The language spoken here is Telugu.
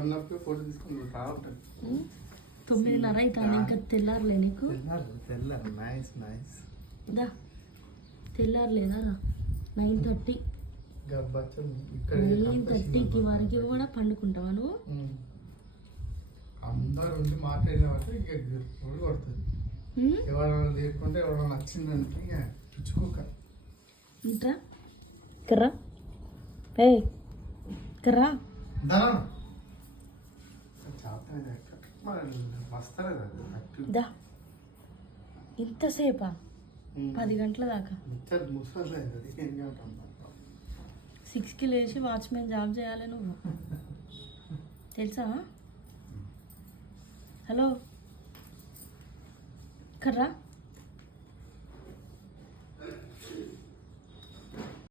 ఉన్నప్పుడు ఫోటో తీసుకుని ఉంటాను. 9:30 అవుతాను ఇంకా తెల్లారులే నీకు తెల్లారు నైస్ నైస్ దా తెల్లారులేదా 9:30 9:30కి వరకు కూడా పండుకుంటావా నువ్వు? అందరు ఉండి మాట్లాడిన వరకు ఇక కొడుతుంది. ఎవరైనా లేకుంటే ఎవరైనా నచ్చిందంటే ఇక పిచ్చుకోక ఇంట్రా కర్రా ఏ కర్రా దా ఇంతసేపా 10 గంటల దాకా 6కి లేచి వాచ్మెన్ జాబ్ చేయాలి నువ్వు తెలుసా? హలో కర్రా